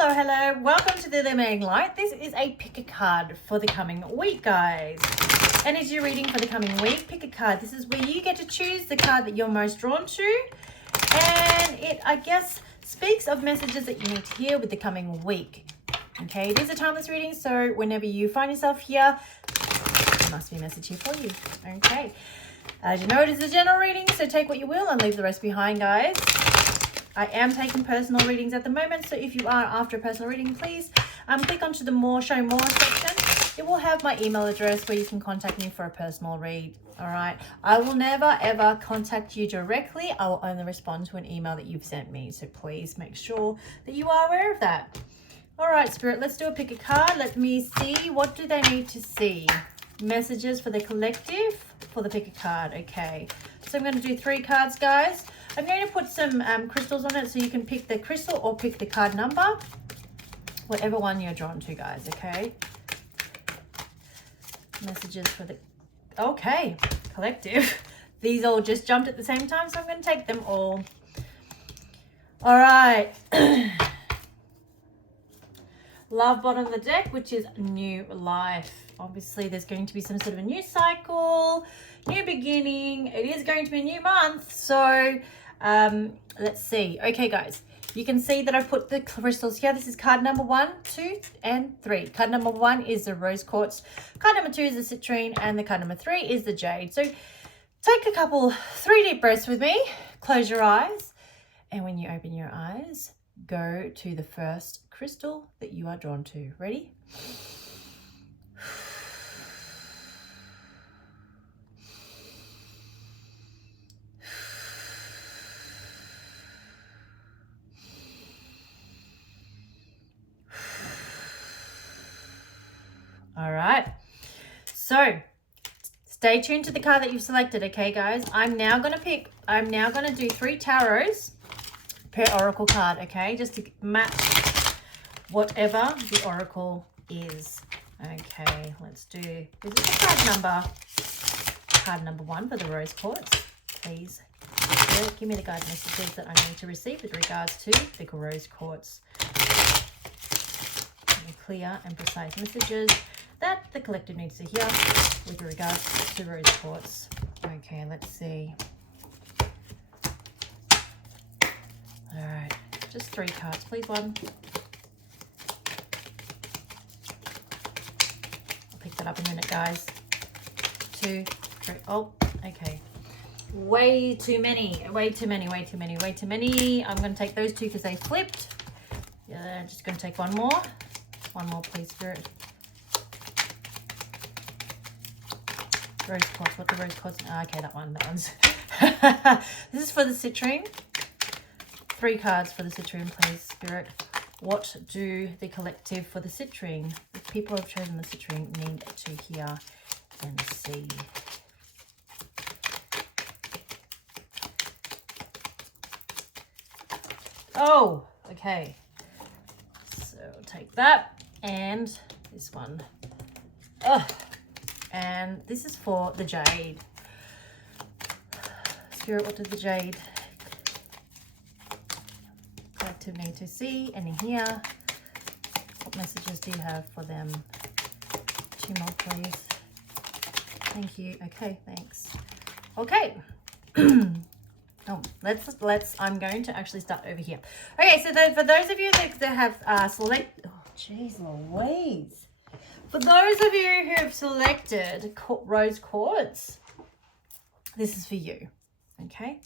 Hello. Welcome to the Illuminating Light. This is a pick a card for the coming week, guys. And as you're reading for the coming week, pick a card. This is where you get to choose the card that you're most drawn to. And it, I guess, speaks of messages that you need to hear with the coming week. Okay, it is a timeless reading, so whenever you find yourself here, there must be a message here for you. Okay. As you know, it is a general reading, so take what you will and leave the rest behind, guys. I am taking personal readings at the moment, so if you are after a personal reading, please click onto the show more section. It will have my email address where you can contact me for a personal read. All right. I will never ever contact you directly. I will only respond to an email that you've sent me. So please make sure that you are aware of that. All right, Spirit, let's do a pick a card. Let me see. What do they need to see? Messages for the collective for the pick a card. Okay. So I'm going to do 3 cards, guys. I'm going to put some crystals on it so you can pick the crystal or pick the card number. Whatever one you're drawn to, guys, okay? Messages for the... Okay, collective. These all just jumped at the same time, so I'm going to take them all. All right. Love bottom of the deck, which is new life. Obviously, there's going to be some sort of a new cycle, new beginning. It is going to be a new month, so let's see. Okay, guys, you can see that I've put the crystals here. This is card number 1, 2, and 3. Card number 1 is the rose quartz. Card number 2 is the citrine, and the card number 3 is the jade. So take a couple, 3 deep breaths with me. Close your eyes, and when you open your eyes, go to the first crystal that you are drawn to. Ready? All right, so stay tuned to the card that you've selected, okay, guys? I'm now going to do 3 tarots per oracle card, okay, just to match whatever the oracle is. Okay, let's do, this is the card number 1 for the rose quartz. Please give me the guide messages that I need to receive with regards to the rose quartz. Clear and precise messages that the collective needs to hear with regards to rose quartz. Okay, let's see. All right, just 3 cards, please. 1. I'll pick that up in a minute, guys. 2, 3. Oh, okay. Way too many. I'm going to take those 2 because they flipped. Yeah, I'm just going to take 1 more. 1 more, please, Spirit. Rose quartz. What the rose quartz? Oh, okay, that one's. This is for the citrine. 3 cards for the citrine, please, Spirit. What do the collective for the citrine, the people who have chosen the citrine, need to hear and see? Oh, okay. So take that and this one. And this is for the jade. Spirit, what did the jade collective need to see and hear? What messages do you have for them? 2 more, please. Thank you. Okay, thanks. Okay. Oh, I'm going to actually start over here. Okay, so for those of you that have oh, jeez Louise. For those of you who have selected rose quartz, this is for you, okay?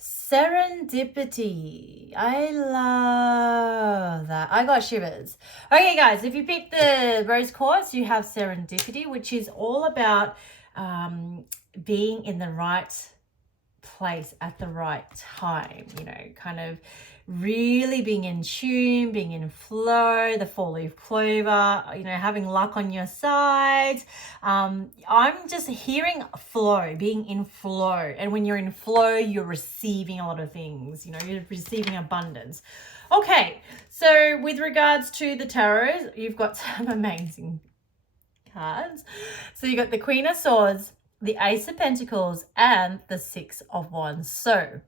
Serendipity. I love that. I got shivers. Okay, guys, if you pick the rose quartz, you have serendipity, which is all about being in the right place at the right time, you know, kind of really being in tune, being in flow, the 4-leaf clover, you know, having luck on your side. I'm just hearing flow, being in flow. And when you're in flow, you're receiving a lot of things, you know, you're receiving abundance. Okay, so with regards to the tarot, you've got some amazing cards. So you got the Queen of Swords, the Ace of Pentacles, and the 6 of Wands. So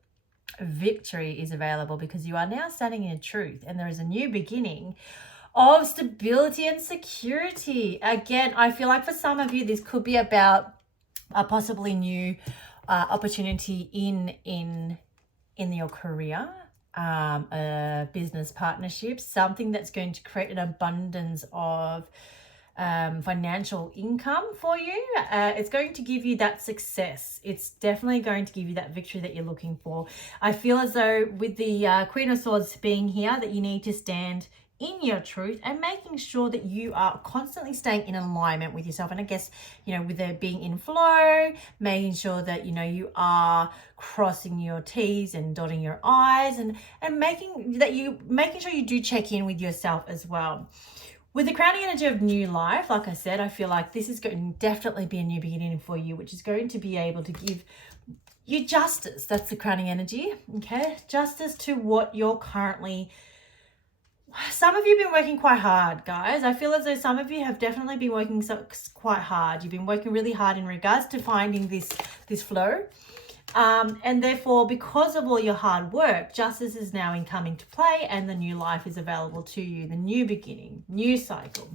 victory is available because you are now standing in your truth, and there is a new beginning of stability and security. Again, I feel like for some of you, this could be about a possibly new opportunity in your career, a business partnership, something that's going to create an abundance of financial income for you. It's going to give you that success. It's definitely going to give you that victory that you're looking for. I feel as though with the Queen of Swords being here, that you need to stand in your truth and making sure that you are constantly staying in alignment with yourself. And I guess, with it being in flow, making sure that, you are crossing your T's and dotting your I's, and making sure you do check in with yourself as well. With the crowning energy of new life, like I said, I feel like this is going to definitely be a new beginning for you, which is going to be able to give you justice. That's the crowning energy, okay? Justice to what you're currently... Some of you have been working quite hard, guys. I feel as though some of you have definitely been working quite hard. You've been working really hard in regards to finding this flow. And therefore, because of all your hard work, justice is now coming to play, and the new life is available to you, the new beginning, new cycle.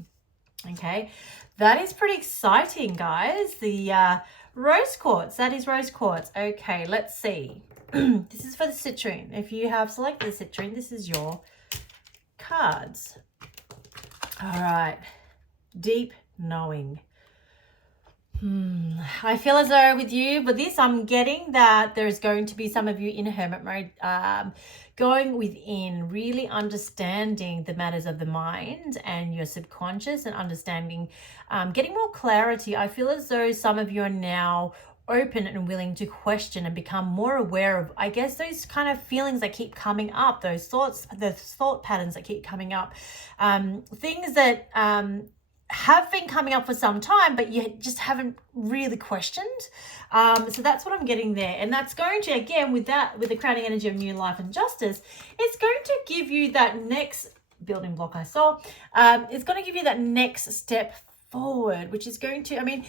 Okay, that is pretty exciting, guys. The rose quartz, that is rose quartz. Okay, let's see. This is for the citrine. If you have selected the citrine, this is your cards. All right, deep knowing. I feel as though with you, but this, I'm getting that there's going to be some of you in a hermit mode, going within, really understanding the matters of the mind and your subconscious, and understanding, getting more clarity. I feel as though some of you are now open and willing to question and become more aware of, I guess, those kind of feelings that keep coming up, those thoughts, the thought patterns that keep coming up, things that have been coming up for some time, but you just haven't really questioned. So that's what I'm getting there. And that's going to, again, with the crowning energy of new life and justice, it's going to give you that next building block I saw. It's going to give you that next step forward, which is going to,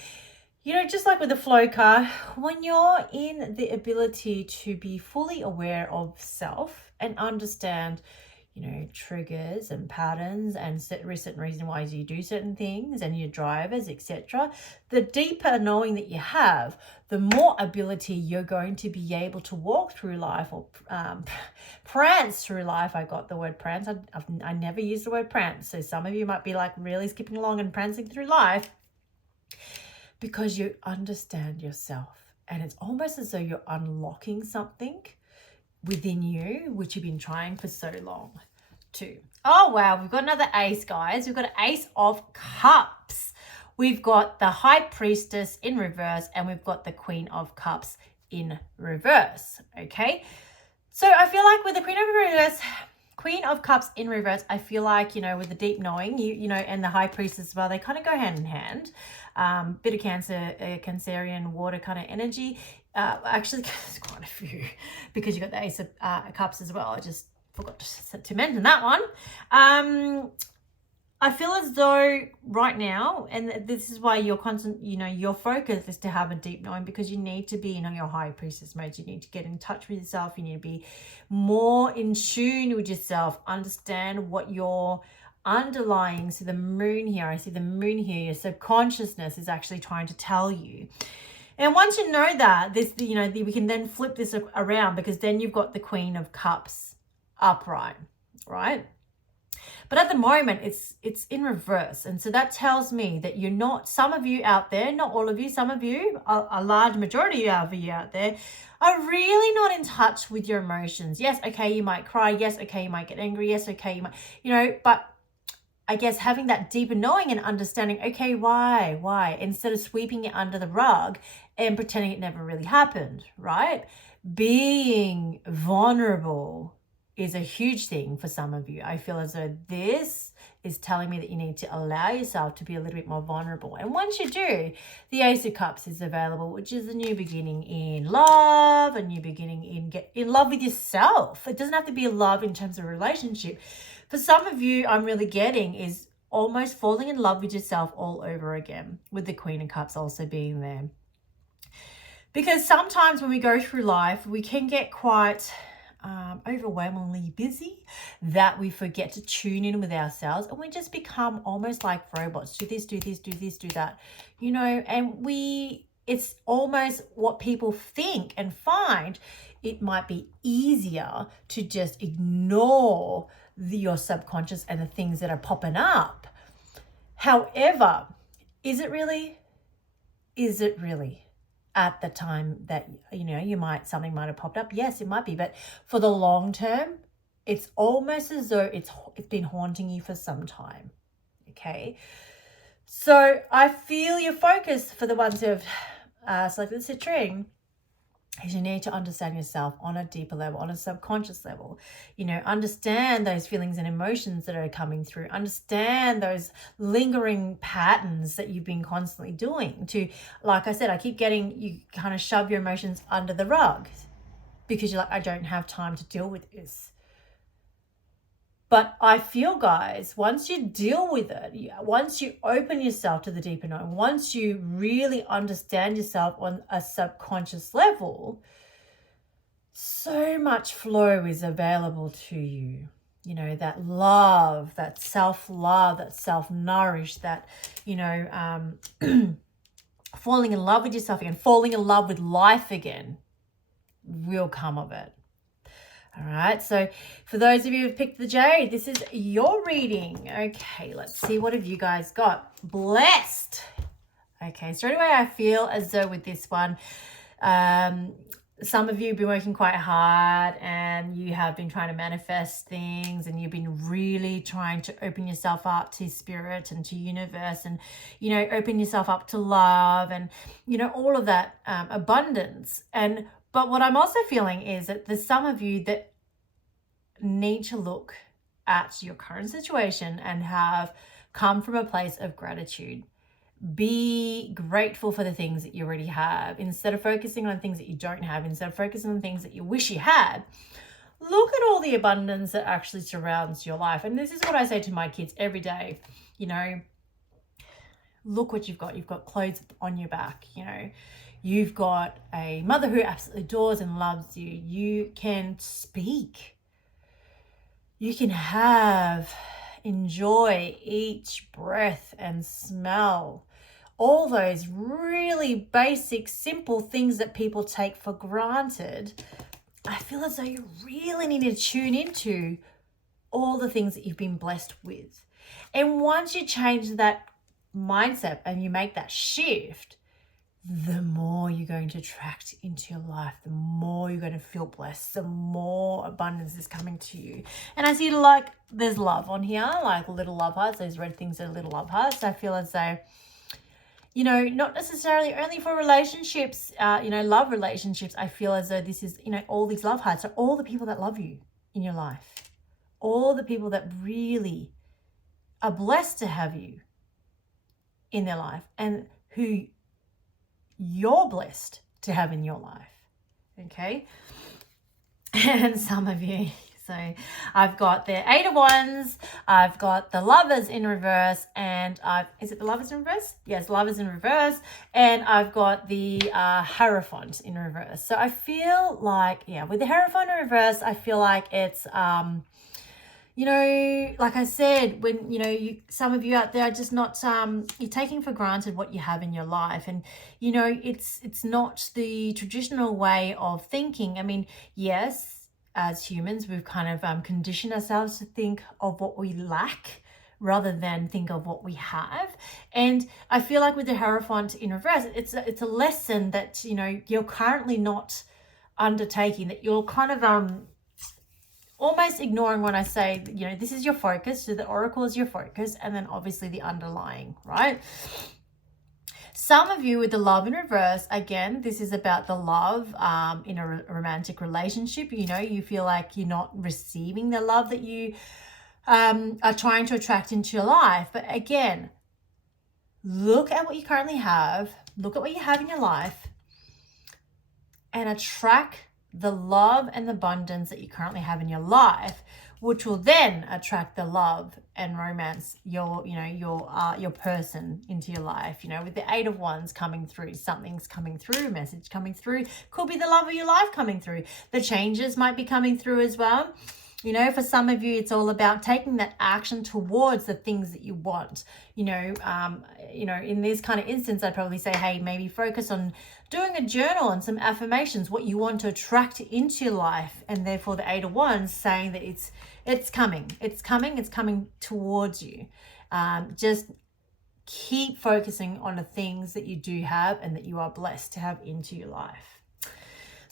just like with the flow card, when you're in the ability to be fully aware of self and understand, triggers and patterns and certain reason why you do certain things and your drivers, etc. The deeper knowing that you have, the more ability you're going to be able to walk through life, or prance through life. I got the word prance. I never used the word prance. So some of you might be like really skipping along and prancing through life because you understand yourself. And it's almost as though you're unlocking something within you, which you've been trying for so long too. Oh, wow. We've got another ace, guys. We've got an Ace of Cups. We've got the High Priestess in reverse, and we've got the Queen of Cups in reverse. Okay. So I feel like with the Queen of Cups in reverse, I feel like, with the deep knowing, and the High Priestess as well, they kind of go hand in hand. Bit of Cancerian water kind of energy. Actually, there's quite a few, because you got the Ace of Cups as well. I just forgot to mention that one. I feel as though right now, and this is why your focus is to have a deep knowing, because you need to be in your High Priestess mode. You need to get in touch with yourself. You need to be more in tune with yourself, understand what your underlying, so the moon here, I see the moon here, your subconsciousness is actually trying to tell you. And once you know that, we can then flip this around, because then you've got the Queen of Cups upright, right? But at the moment, it's in reverse. And so that tells me that you're not, some of you out there, not all of you, some of you, a large majority of you out there, are really not in touch with your emotions. Yes, okay, you might cry. Yes, okay, you might get angry. Yes, okay, you might, but I guess having that deeper knowing and understanding, okay, why? Instead of sweeping it under the rug and pretending it never really happened, right? Being vulnerable is a huge thing for some of you. I feel as though this is telling me that you need to allow yourself to be a little bit more vulnerable. And once you do, the Ace of Cups is available, which is a new beginning in love, a new beginning in love with yourself. It doesn't have to be a love in terms of a relationship. For some of you, I'm really getting is almost falling in love with yourself all over again, with the Queen of Cups also being there. Because sometimes when we go through life, we can get quite overwhelmingly busy that we forget to tune in with ourselves, and we just become almost like robots. Do this, do this, do this, do that, you know, and it's almost what people think and find it might be easier to just ignore your subconscious and the things that are popping up. However, is it really? Is it really? At the time that, you know, something might have popped up. Yes, it might be. But for the long term, it's almost as though it's been haunting you for some time. Okay. So I feel your focus for the ones who have selected citrine is you need to understand yourself on a deeper level, on a subconscious level. You know, understand those feelings and emotions that are coming through. Understand those lingering patterns that you've been constantly doing to, like I said, I keep getting you kind of shove your emotions under the rug because you're like, I don't have time to deal with this. But I feel, guys, once you deal with it, once you open yourself to the deeper knowing, once you really understand yourself on a subconscious level, so much flow is available to you. You know, that love, that self-love, that self-nourish, that, you know, falling in love with yourself again, falling in love with life again will come of it. All right, so for those of you who've picked the jade, this is your reading. Okay, let's see, what have you guys got? Blessed. Okay, straight away I feel as though with this one, some of you have been working quite hard and you have been trying to manifest things, and you've been really trying to open yourself up to spirit and to universe, and, you know, open yourself up to love and, you know, all of that abundance. But what I'm also feeling is that there's some of you that need to look at your current situation and have come from a place of gratitude. Be grateful for the things that you already have. Instead of focusing on things that you don't have, instead of focusing on things that you wish you had, look at all the abundance that actually surrounds your life. And this is what I say to my kids every day. You know, look what you've got. You've got clothes on your back, you know. You've got a mother who absolutely adores and loves you. You can speak. You can enjoy each breath and smell. All those really basic, simple things that people take for granted. I feel as though you really need to tune into all the things that you've been blessed with. And once you change that mindset and you make that shift, the more you're going to attract into your life, the more you're going to feel blessed, the more abundance is coming to you. And I see, like, there's love on here, like little love hearts. Those red things are little love hearts. I feel as though, you know, not necessarily only for relationships, you know, love relationships. I feel as though this is, you know, all these love hearts are all the people that love you in your life, all the people that really are blessed to have you in their life, and who you're blessed to have in your life. Okay. And some of you, so I've got the 8 of Wands, I've got the Lovers in reverse, and is it the Lovers in reverse? Yes, Lovers in reverse, and I've got the Hierophant in reverse. So I feel like, yeah, with the Hierophant in reverse, I feel like it's you know, like I said, when, you know, some of you out there are just not, you're taking for granted what you have in your life. And, you know, it's not the traditional way of thinking. I mean, yes, as humans, we've kind of conditioned ourselves to think of what we lack rather than think of what we have. And I feel like with the Hierophant in reverse, it's a lesson that, you know, you're currently not undertaking, that you're kind of, almost ignoring when I say, you know, this is your focus. So the Oracle is your focus, and then obviously the underlying, right? Some of you with the Love in reverse, again, this is about the love in a romantic relationship. You know, you feel like you're not receiving the love that you are trying to attract into your life. But again, look at what you currently have. Look at what you have in your life and attract the love and the abundance that you currently have in your life, which will then attract the love and romance, your person into your life. With the Eight of Wands coming through, something's coming through, message coming through, could be the love of your life coming through. The changes might be coming through as well. For some of you, it's all about taking that action towards the things that you want. In this kind of instance, I'd probably say, hey, maybe focus on doing a journal and some affirmations, what you want to attract into your life. And therefore the Eight of Wands saying that it's coming towards you. Just keep focusing on the things that you do have and that you are blessed to have into your life.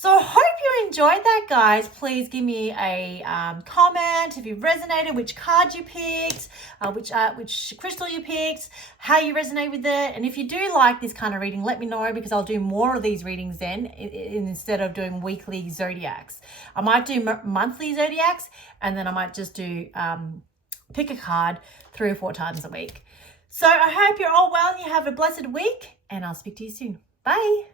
So I hope you enjoyed that, guys. Please give me a comment if you resonated, which card you picked, which crystal you picked, how you resonate with it. And if you do like this kind of reading, let me know, because I'll do more of these readings then instead of doing weekly zodiacs. I might do monthly zodiacs, and then I might just do pick a card 3 or 4 times a week. So I hope you're all well and you have a blessed week, and I'll speak to you soon. Bye.